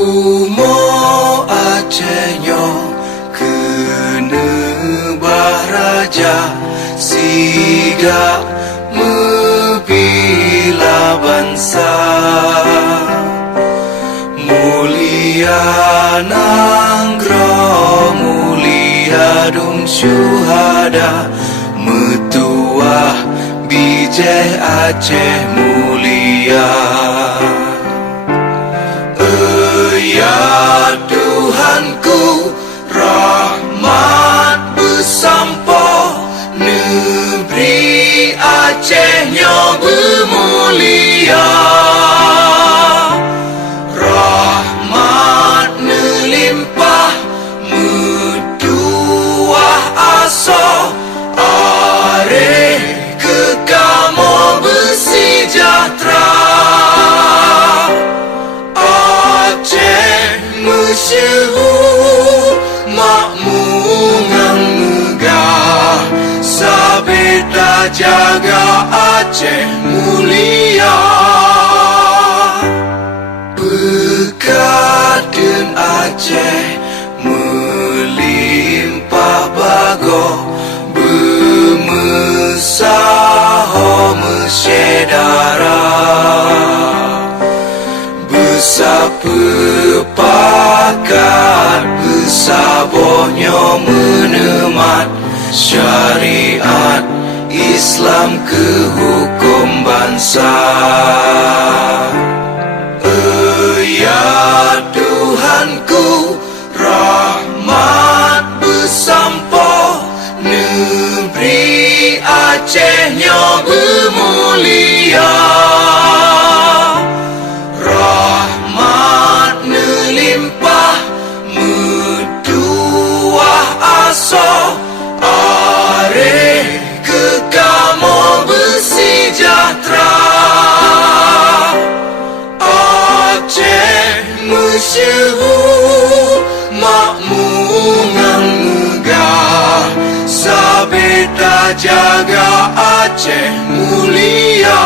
Umo Acehnya kena bahraja siga mebila bangsa mulia nanggra mulia dum syuhada metuah bijeh Aceh mulia. Ya Tuhanku, rahmat bersampo negeri Acehnya bermulia. Rahmat melimpah metuah aso are kekamo bersejahtera. Masyhur makmungan megah sabeta jaga Aceh mulia. Bekaden Aceh melimpah bago bermesaho mesyedara besapepakat besabohnya menemat syariat Islam ke hukum bangsa. Ya Tuhanku, rahmat bersampo negeri Acehnya bermulia. So are kekamo bersejahtera. Aceh masyhur makmungan megah sabeta jaga Aceh mulia.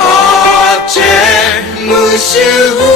Aceh masyhur